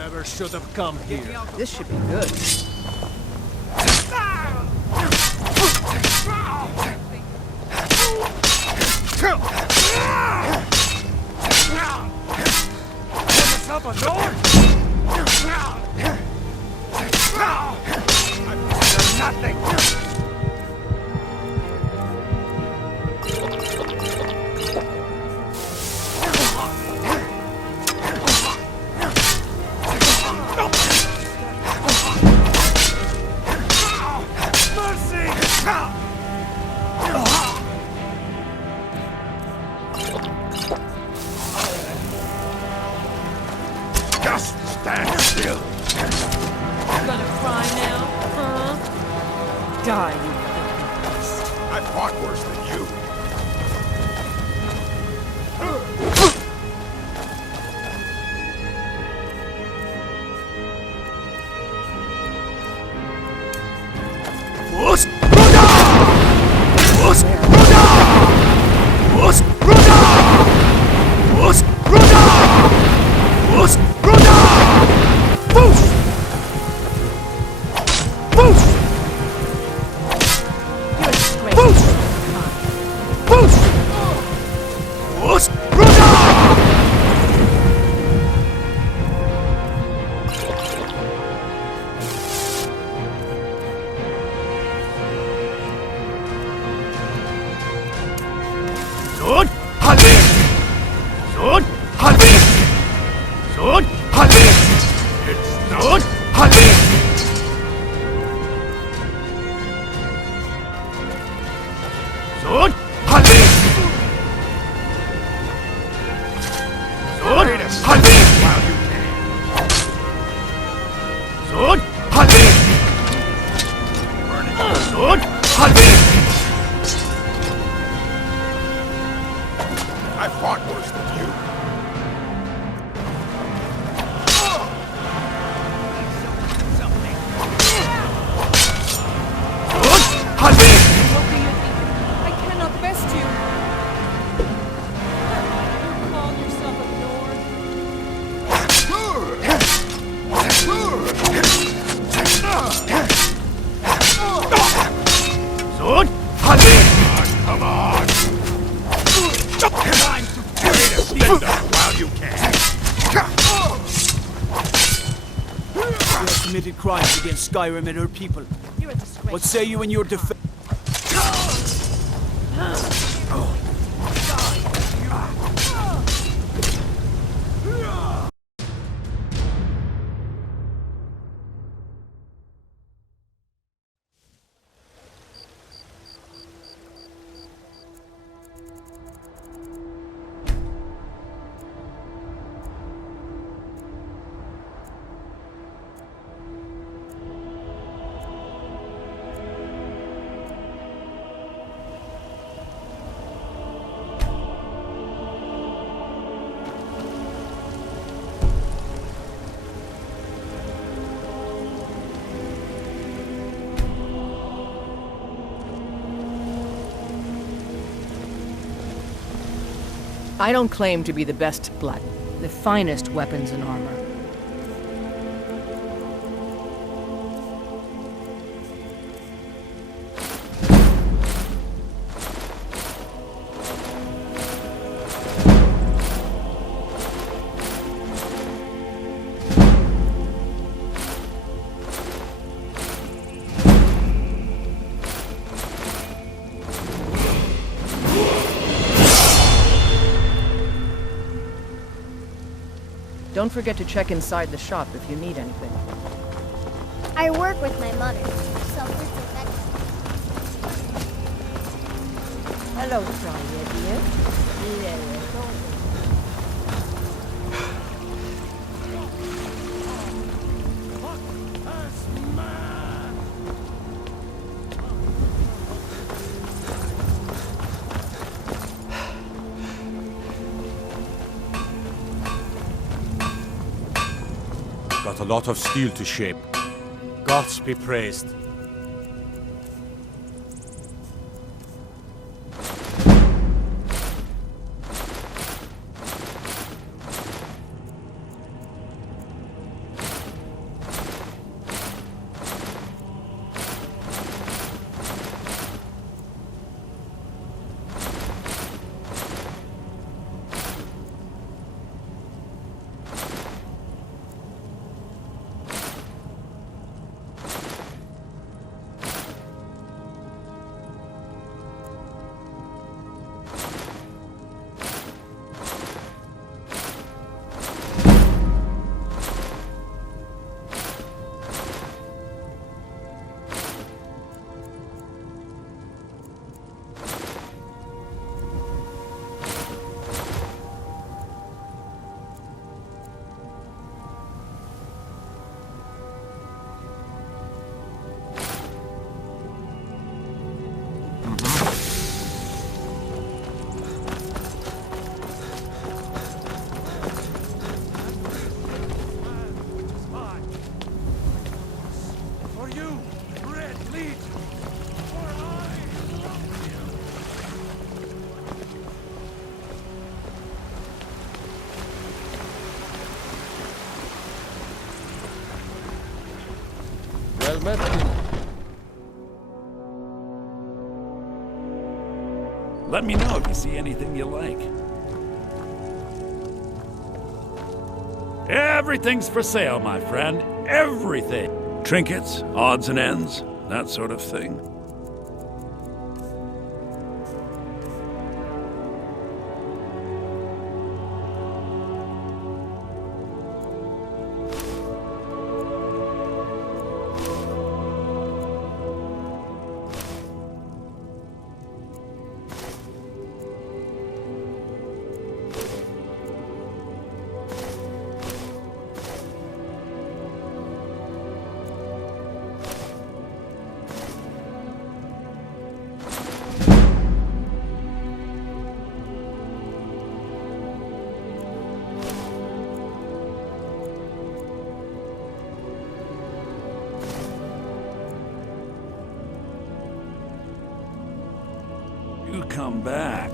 Never should have come here. This should be good. Myself a door? I've nothing. Just stand still. Gonna cry now, huh? Die, you filthy beast. I fought worse than you. Us Ruda! Us Ruda! Us Ruda! Us Ruda! Us Ruda! Boost! Boost! You're a disgrace. Boost! Boost! Us Ruda! Zod Halbig! Zod Halbig! Zod Halbig! It's Zod Halbig! Zod Halbig! Zod Halbig! Zod Halbig! Zod Halbig! I fought worse than you. Zod Halbig! What do you think? I cannot best you. You call yourself a Nord? Zod Halbig! Come on! Time to carry the thunder while you can. You have committed crimes against Skyrim and her people. You're a disgrace. What say you in your defense? I don't claim to be the best blood, the finest weapons and armor. Don't forget to check inside the shop if you need anything. I work with my mother, so it's effective. Hello, Fryer dear. Got a lot of steel to shape. Gods be praised. Let me know if you see anything you like. Everything's for sale, my friend. Everything. Trinkets, odds and ends, that sort of thing. You come back.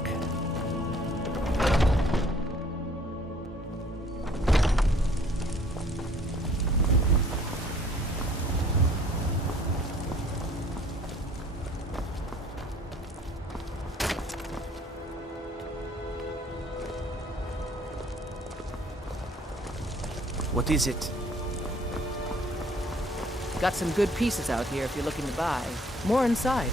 What is it? Got some good pieces out here if you're looking to buy. More inside.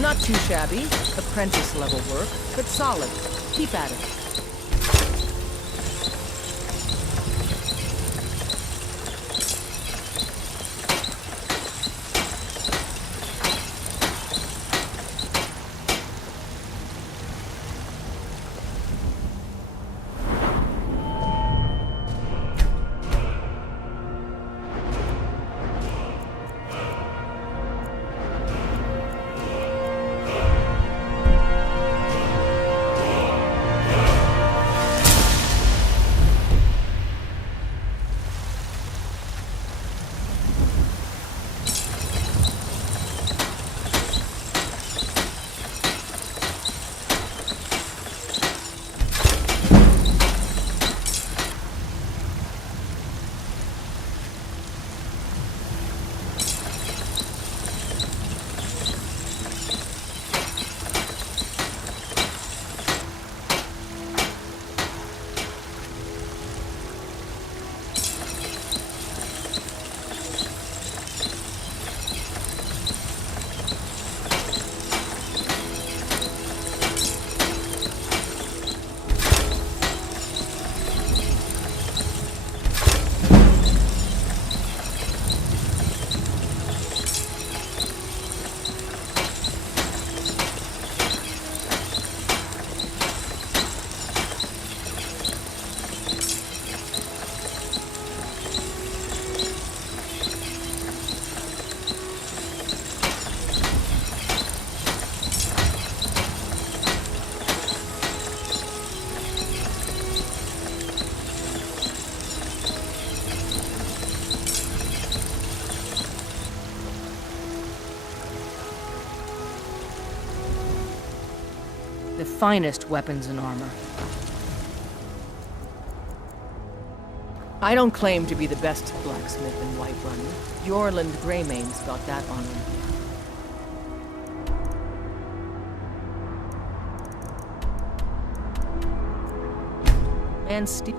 Not too shabby. Apprentice level work, but solid. Keep at it. The finest weapons and armor. I don't claim to be the best blacksmith in Whiterun. Jorland Greymane's got that on him. And Steve.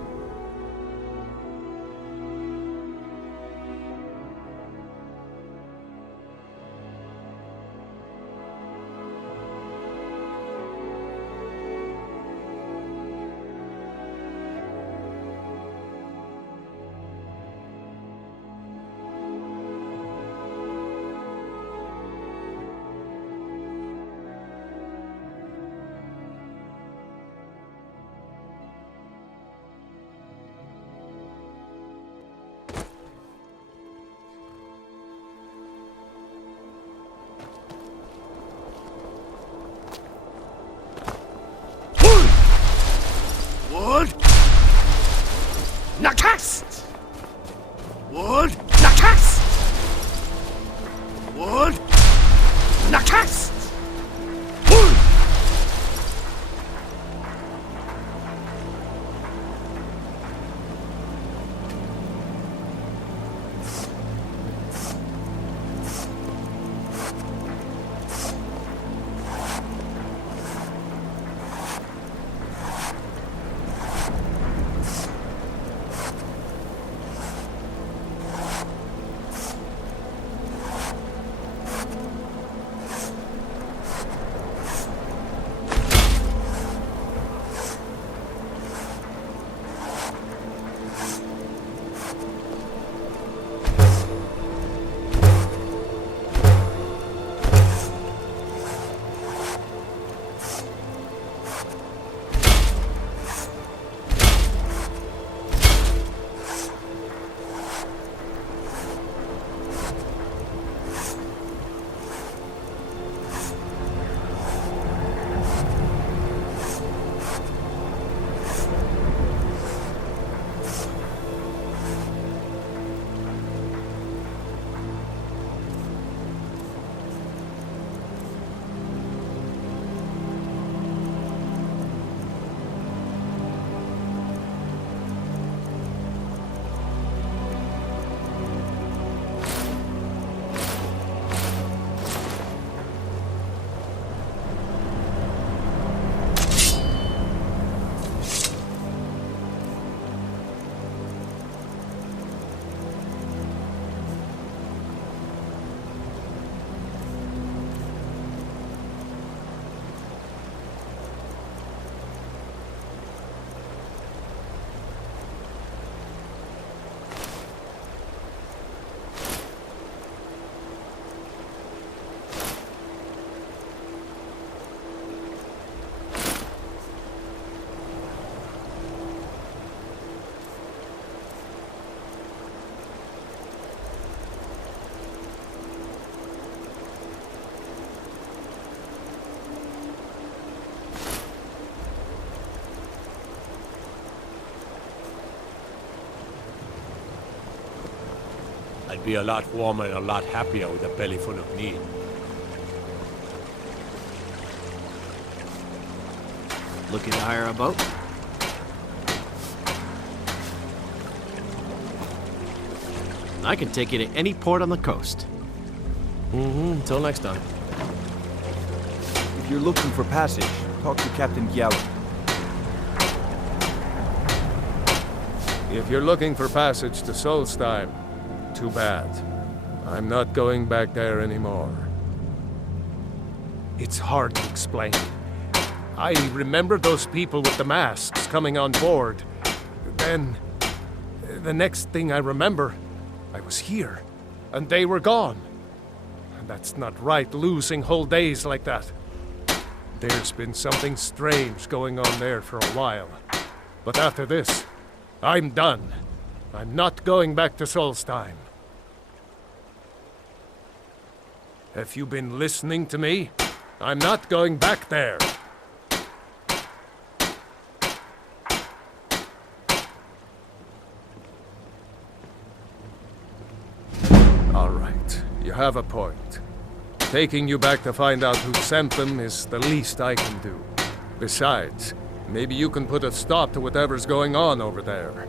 Wood! Nakast! Wood! Nakast! Wood! Nakast! Wood! I'd be a lot warmer and a lot happier with a belly full of meat. Looking to hire a boat? I can take you to any port on the coast. Until next time. If you're looking for passage, talk to Captain Gjallan. If you're looking for passage to Solstheim, too bad. I'm not going back there anymore. It's hard to explain. I remember those people with the masks coming on board. Then, the next thing I remember, I was here, and they were gone. And that's not right, losing whole days like that. There's been something strange going on there for a while. But after this, I'm done. I'm not going back to Solstheim. Have you been listening to me? I'm not going back there. All right, you have a point. Taking you back to find out who sent them is the least I can do. Besides, maybe you can put a stop to whatever's going on over there.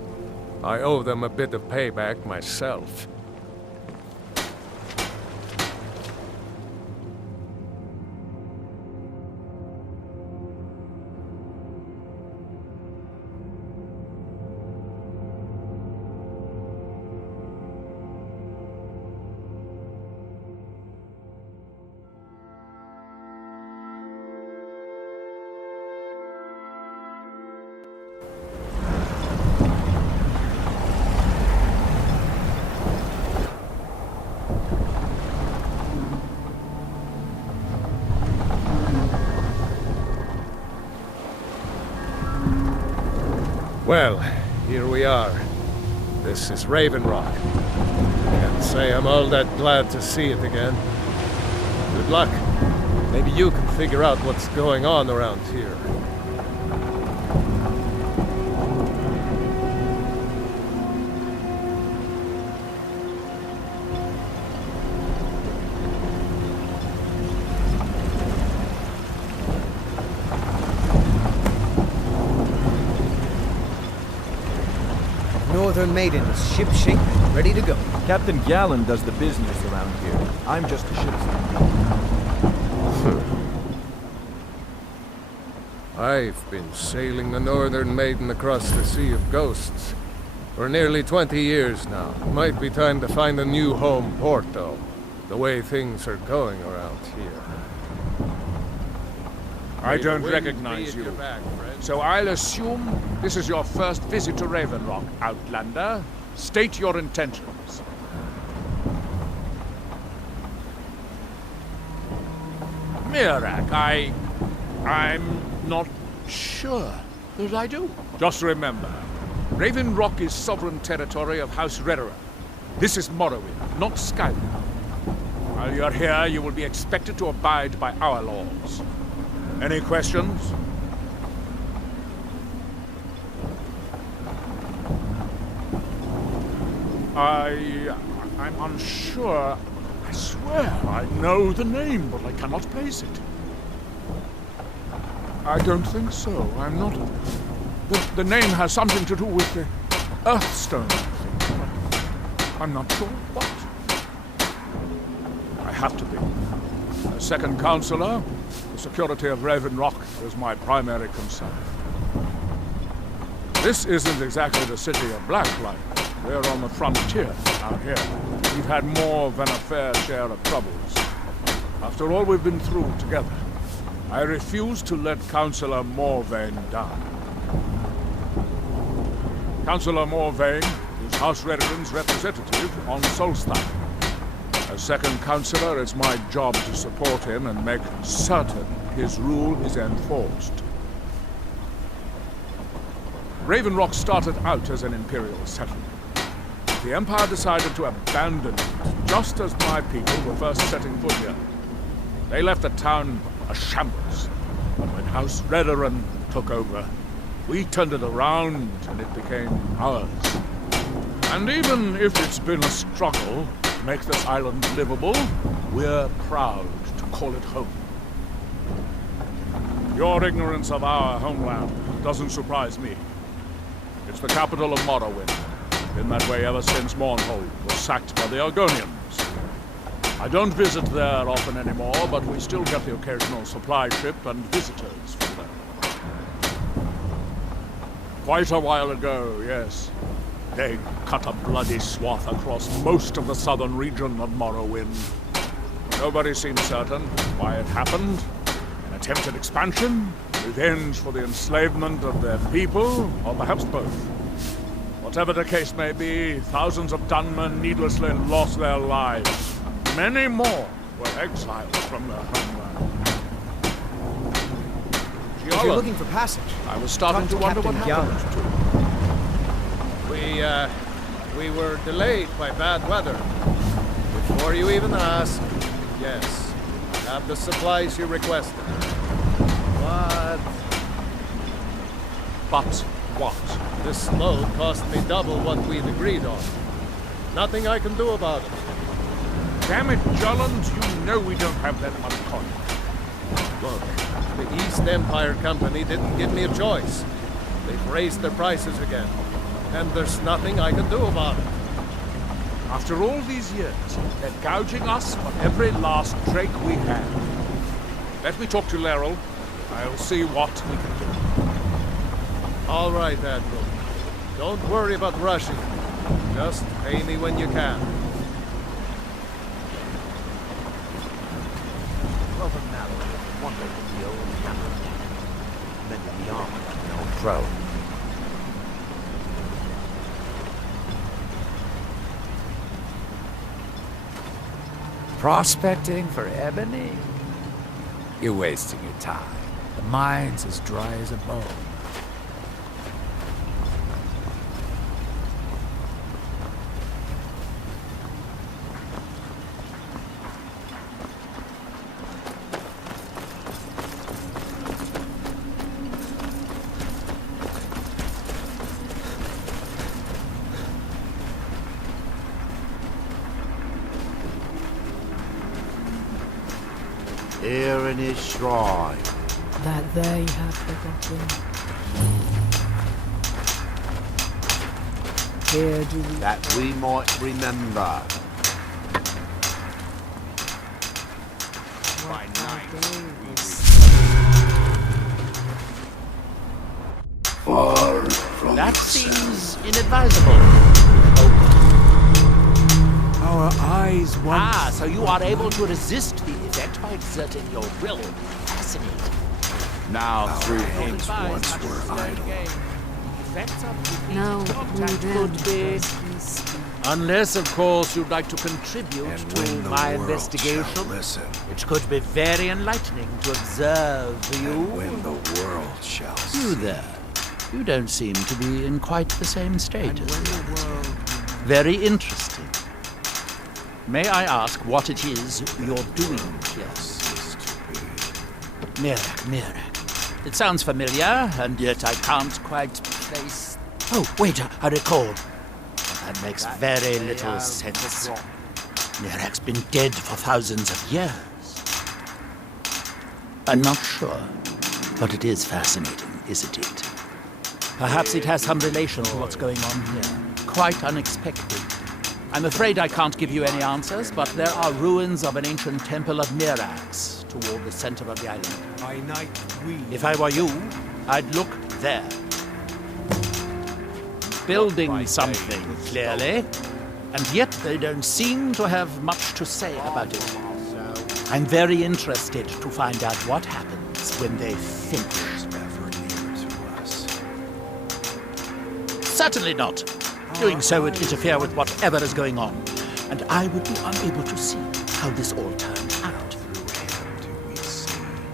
I owe them a bit of payback myself. Well, here we are. This is Raven Rock. Can't say I'm all that glad to see it again. Good luck. Maybe you can figure out what's going on around here. Northern Maidens, ship shape, ready to go. Captain Gjallan does the business around here. I'm just a ship's I've been sailing the Northern Maiden across the Sea of Ghosts for nearly 20 years now. Might be time to find a new home port, though, the way things are going around here. I don't recognize you. So I'll assume this is your first visit to Raven Rock, Outlander. State your intentions. Mirak, I'm not sure that I do. Just remember, Raven Rock is sovereign territory of House Redoran. This is Morrowind, not Skyrim. While you're here, you will be expected to abide by our laws. Any questions? I'm unsure. I swear I know the name, but I cannot place it. I don't think so. I'm not... The name has something to do with the Earthstone, I think. But I'm not sure what. I have to be. As second counselor, the security of Raven Rock is my primary concern. This isn't exactly the city of Blacklight. We're on the frontier out here. We've had more than a fair share of troubles. After all we've been through together, I refuse to let Councillor Morvain down. Councillor Morvain is House Redoran's representative on Solstheim. As second councillor, it's my job to support him and make certain his rule is enforced. Raven Rock started out as an imperial settlement. The Empire decided to abandon it just as my people were first setting foot here. They left the town a shambles, but when House Redoran took over, we turned it around and it became ours. And even if it's been a struggle, make this island livable, we're proud to call it home. Your ignorance of our homeland doesn't surprise me. It's the capital of Morrowind. Been that way ever since Mournhold was sacked by the Argonians. I don't visit there often anymore, but we still get the occasional supply ship and visitors from there. Quite a while ago, yes. They cut a bloody swath across most of the southern region of Morrowind. Nobody seems certain why it happened. An attempted expansion, revenge for the enslavement of their people, or perhaps both. Whatever the case may be, thousands of Dunmen needlessly lost their lives. Many more were exiled from their homeland. If you're looking for passage, I was starting to wonder what happened to We were delayed by bad weather. Before you even ask, yes, I have the supplies you requested. But what? This load cost me double what we'd agreed on. Nothing I can do about it. Damn it, Jolland, you know we don't have that much coin. Look, the East Empire Company didn't give me a choice. They've raised their prices again. And there's nothing I can do about it. After all these years, they're gouging us for every last drake we have. Let me talk to Laeral. I'll see what we can do. All right, Admiral. Don't worry about rushing. Just pay me when you can. Brother Mallory, wonder if the old hammer mending the armor like an old pro. Prospecting for ebony? You're wasting your time. The mine's as dry as a bone. Here in his shrine. That they have forgotten. Here do we... That we might remember. By night. Far from That seems inadvisable. Our eyes once... Ah, so you are able to resist the effect by exerting your will. Fascinating. now through him Once were idle. Now, Could be. Unless, of course, you'd like to contribute to my investigation. Listen, It could be very enlightening to observe you. when the world shall You there. You don't seem to be in quite the same state as the others. Very interesting. May I ask what it is you're doing here? Miraak. It sounds familiar, and yet I can't quite place... Oh, wait, I recall. That makes very little sense. Miraak's been dead for thousands of years. I'm not sure, but it is fascinating, isn't it? Perhaps it has some relation to what's going on here. Quite unexpected. I'm afraid I can't give you any answers, but there are ruins of an ancient temple of Miraak's toward the center of the island. By night we... If I were you, I'd look there. Building something, clearly. And yet they don't seem to have much to say about it. I'm very interested to find out what happens when they finish. ever near to us. Certainly not. Doing so would interfere with whatever is going on. And I would be unable to see how this all turns out.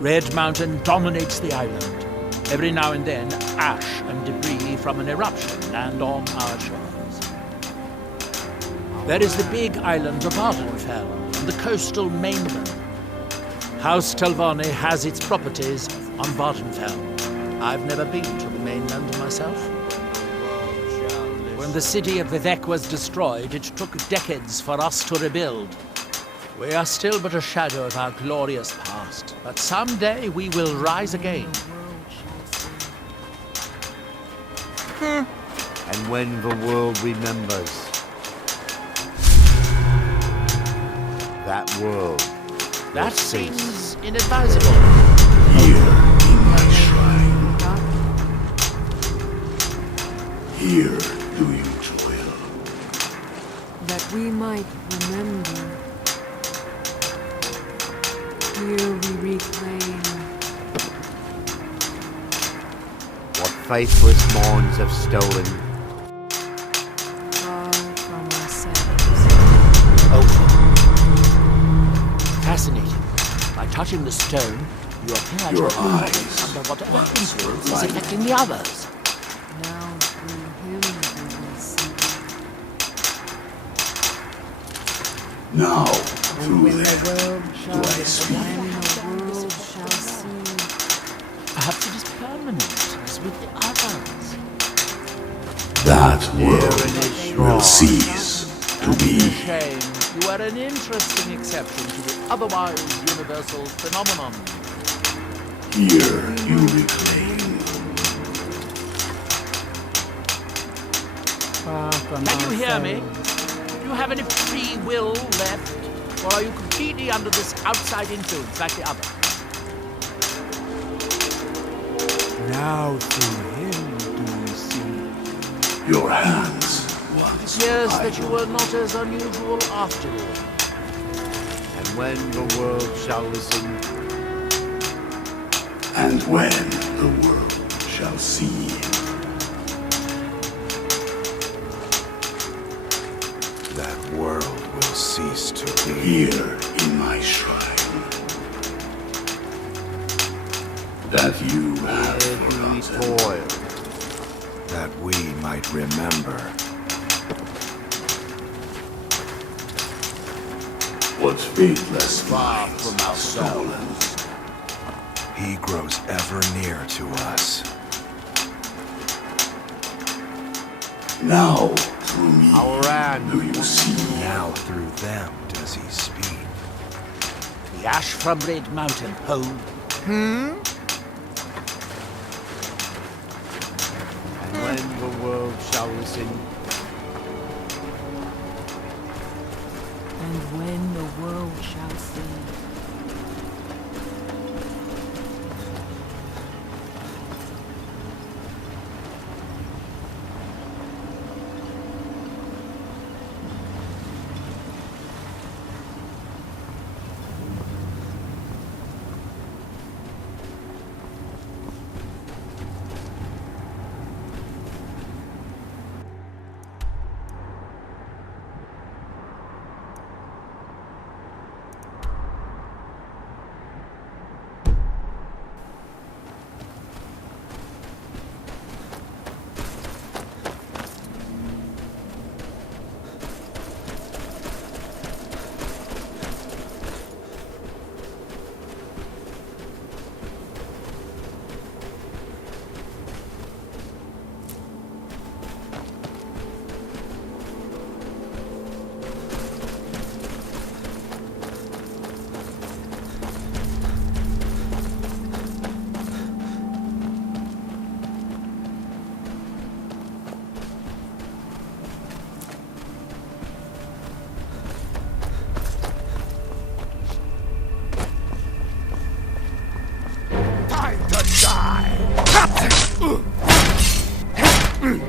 Red Mountain dominates the island. Every now and then, ash and debris from an eruption land on our shores. There is the big island of Vardenfell and the coastal mainland. House Telvanni has its properties on Vardenfell. I've never been to the mainland myself. When When the city of Vivec was destroyed, it took decades for us to rebuild. We are still but a shadow of our glorious past, but someday we will rise again. And when the world remembers, that world That seems inadvisable. Here in my shrine, here do you dwell. That we might remember. Here we reclaim what faithless minds have stolen. far from ourselves. Fascinating. By touching the stone, you appear Your to eyes under whatever influence is light. affecting the others. Now through him we will see. Now, And through when the them, world shall do I speak. when the world shall see. Perhaps it is permanent, as with the others. That world will cease to be. Shame. You are an interesting exception to the otherwise universal phenomenon. Here you reclaim. Can you hear me? Do you have any free will left? Or are you completely under this outside influence like the others? Now through him do you see. Your hands once It appears I that you were not as unusual after all. And when the world shall listen, and when the world shall see. That world will cease to be. Here in my shrine, that you have here do we forgotten. toil. That we might remember. What faithless Far minds from have ourselves. stolen. He grows ever near to us. Now, through me, Our hand do you see? Now through them does he speak. The ash from Red Mountain, home. And when the world shall listen, And when the world shall see.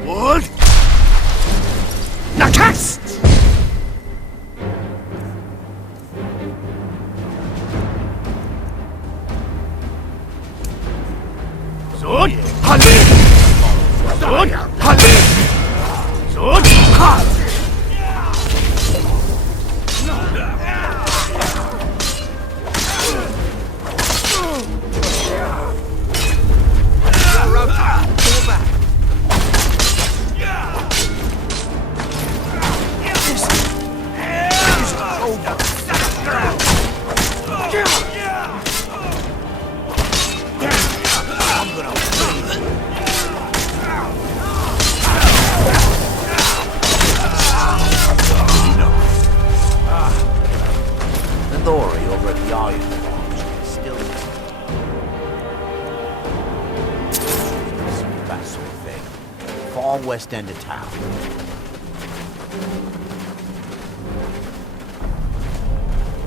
What? Nakast! Sword! Halil! Sword! Halil! Sword! Ha! I'm gonna small west end of town.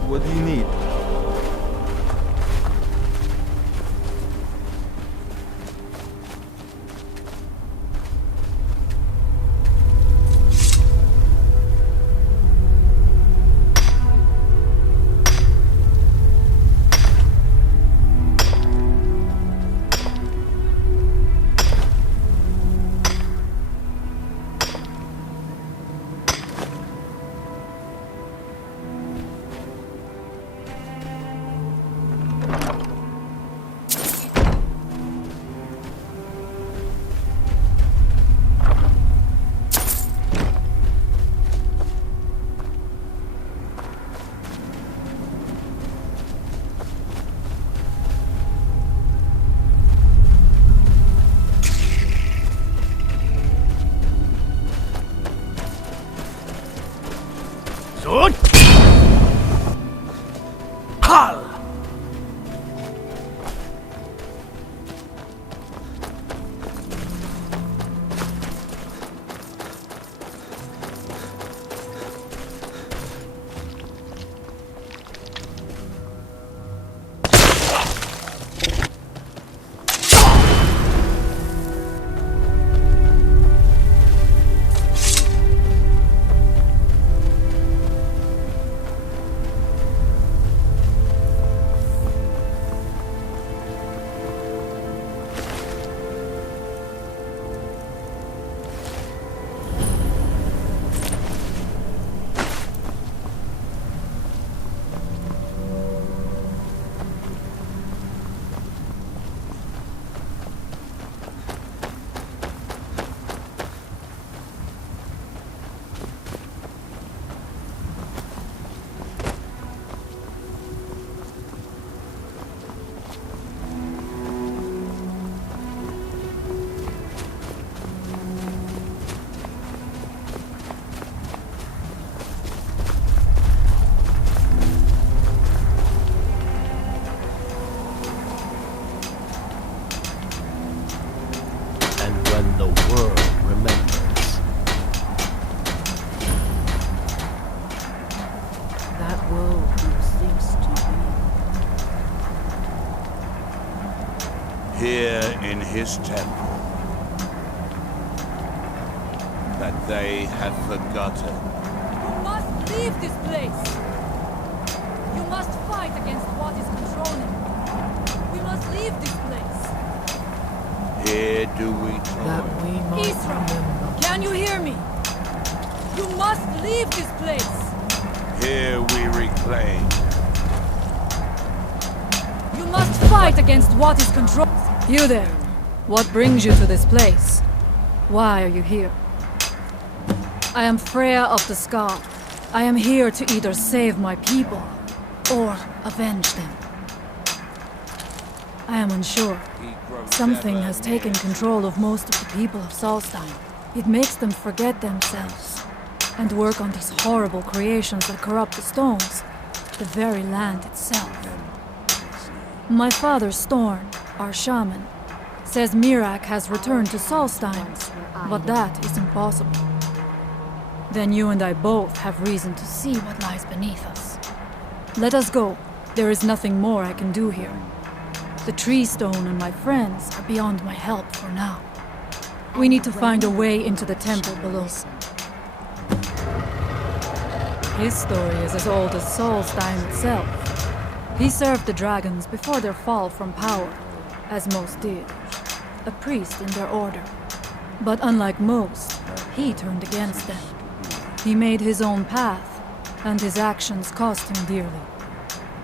What do you need? Sword! Hal! Here in his temple, that they have forgotten. You must leave this place! You must fight against what is controlling. We must leave this place. Here do we toil. That we must Israel, can you hear me? You must leave this place! Here we reclaim. You must fight against what is controlling. You there, what brings you to this place? Why are you here? I am Freya of the Scar. I am here to either save my people, or avenge them. I am unsure. Something has taken control of most of the people of Solstheim. It makes them forget themselves, and work on these horrible creations that corrupt the stones, the very land itself. My father, Storn, our shaman, says Miraak has returned to Solstheim, but that is impossible. Then you and I both have reason to see what lies beneath us. Let us go. There is nothing more I can do here. The tree stone and my friends are beyond my help for now. We need to find a way into the temple below. His story is as old as Solstheim itself. He served the dragons before their fall from power, as most did. A priest in their order. But unlike most, he turned against them. He made his own path, and his actions cost him dearly.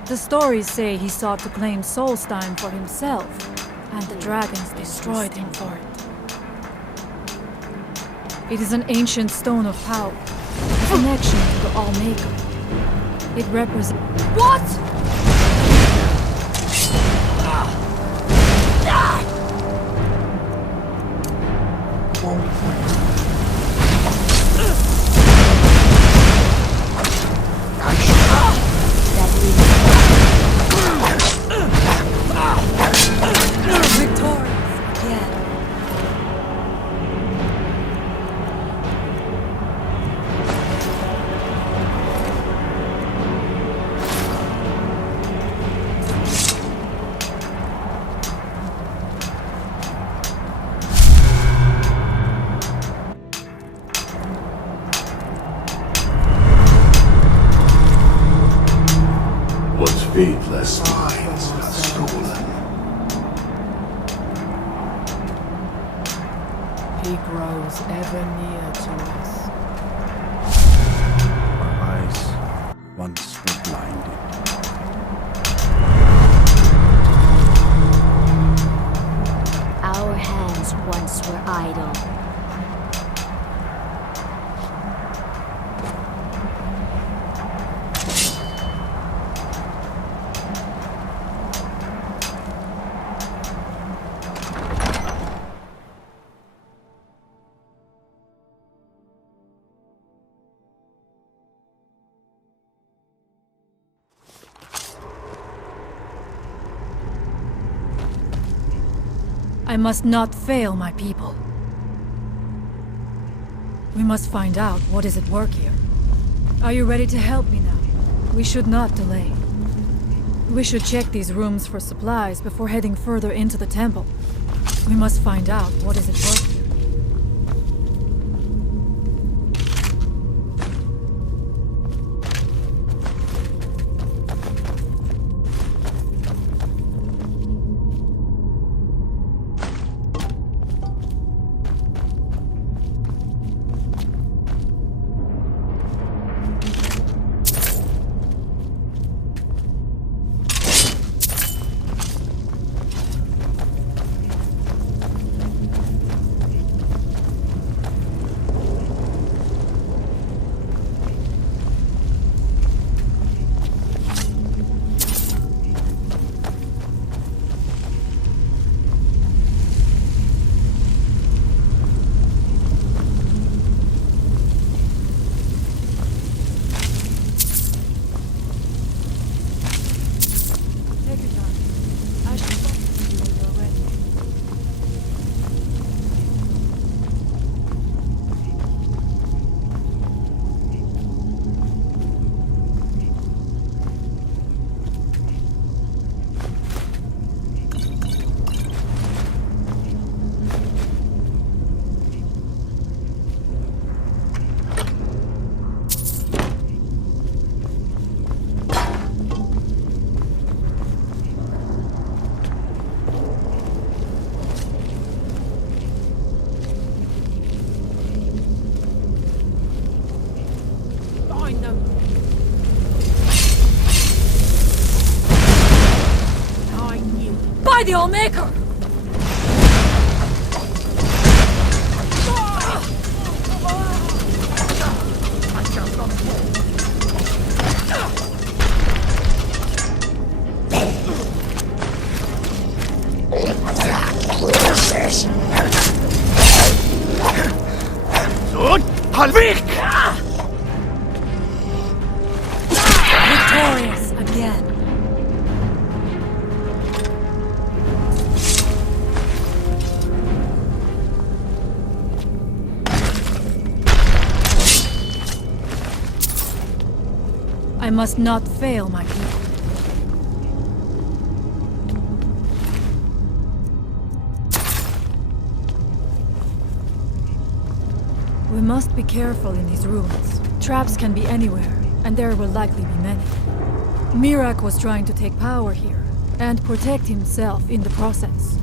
The stories say he sought to claim Solstheim for himself, and the dragons destroyed him for it. It is an ancient stone of power, a connection to the Allmaker. It represents— What?! ever near to us. Our eyes once were blinded. Our hands once were idle. I must not fail my people. We must find out what is at work here. Are you ready to help me now? We should not delay. We should check these rooms for supplies before heading further into the temple. We must find out what is at work here. By the Allmaker! Victorious again. I must not fail my people. We must be careful in these ruins. Traps can be anywhere, and there will likely be many. Miraak was trying to take power here, and protect himself in the process.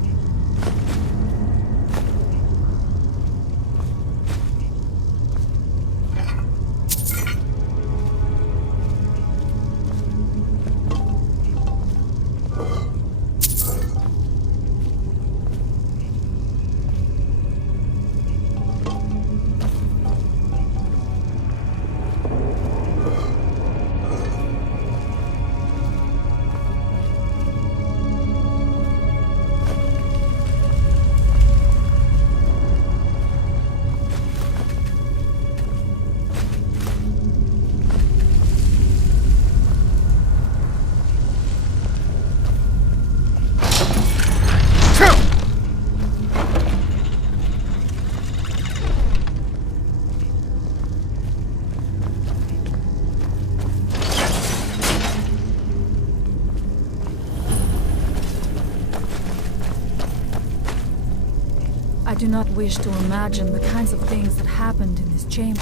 I do not wish to imagine the kinds of things that happened in this chamber.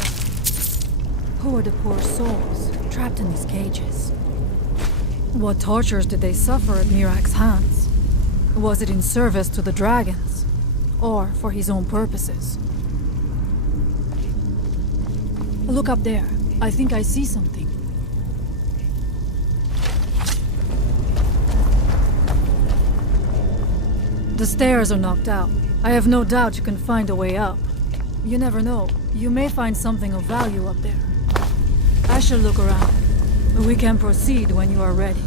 Who were the poor souls trapped in these cages? What tortures did they suffer at Miraak's hands? Was it in service to the dragons, or for his own purposes? Look up there. I think I see something. The stairs are knocked out. I have no doubt you can find a way up. You never know. You may find something of value up there. I shall look around. We can proceed when you are ready.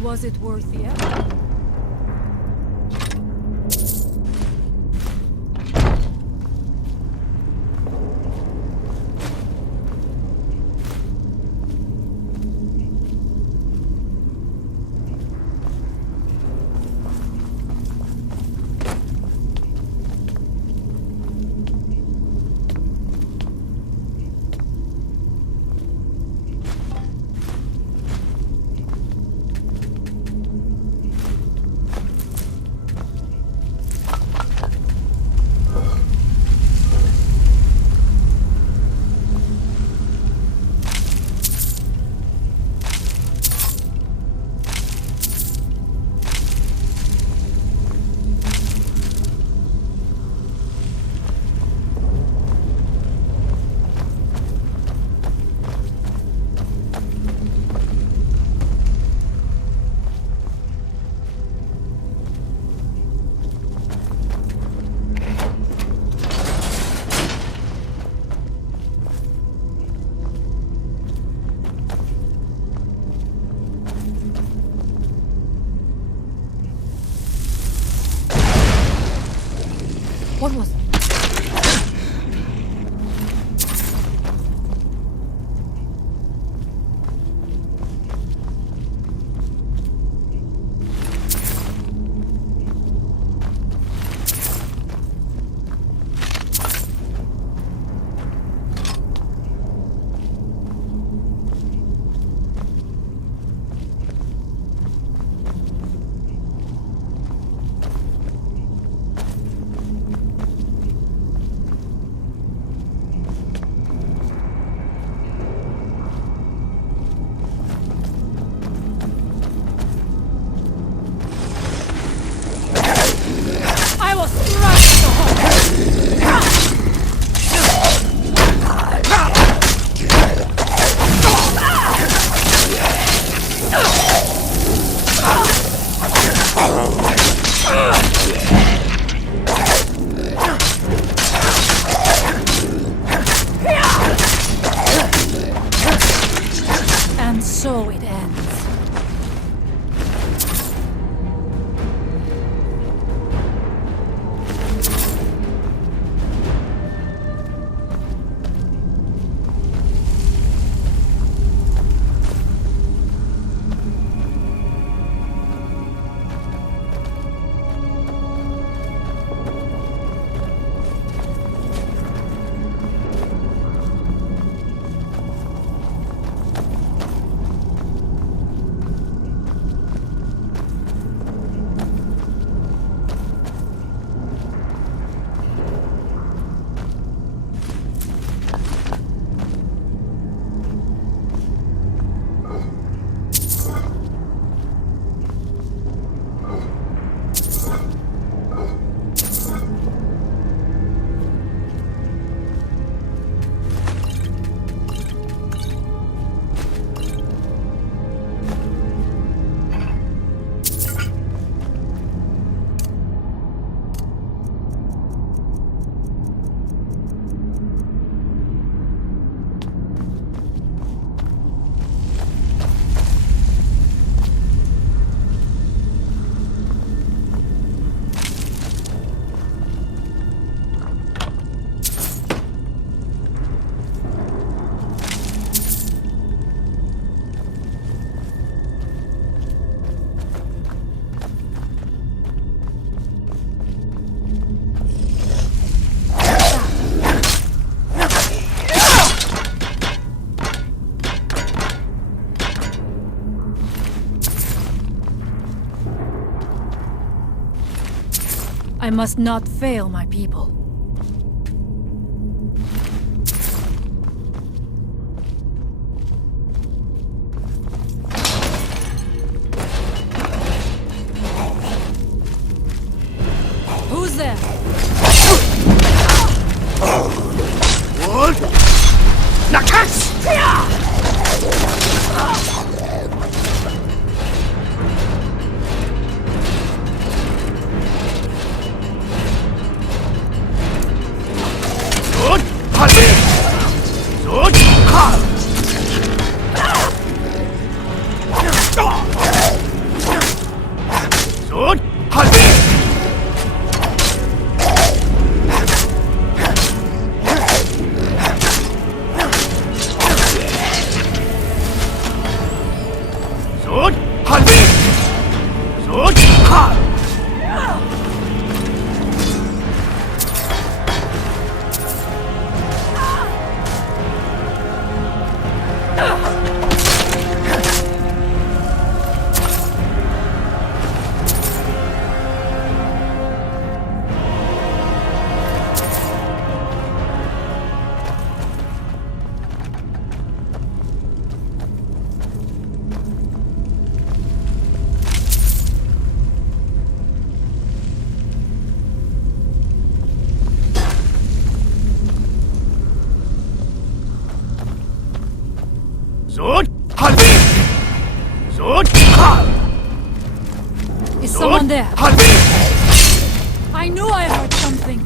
Was it worth the effort? I must not fail my people. Who's there? What? Nakas! Is someone there? I knew I heard something.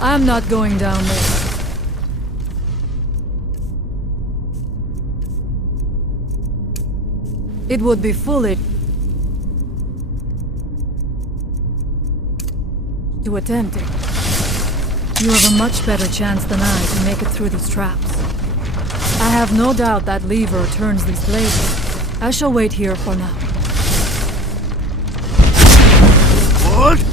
I'm not going down there. It would be foolish to attempt it. You have a much better chance than I to make it through these traps. I have no doubt that lever turns these blades. I shall wait here for now. What?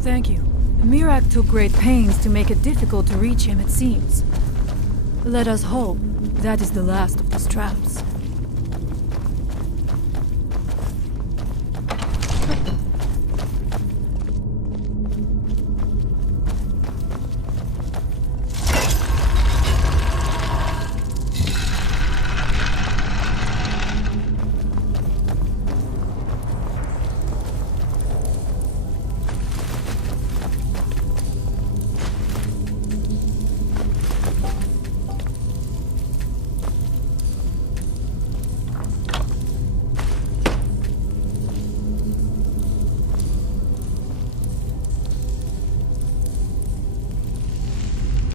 Thank you. Miraak took great pains to make it difficult to reach him, it seems. Let us hope that is the last of these traps.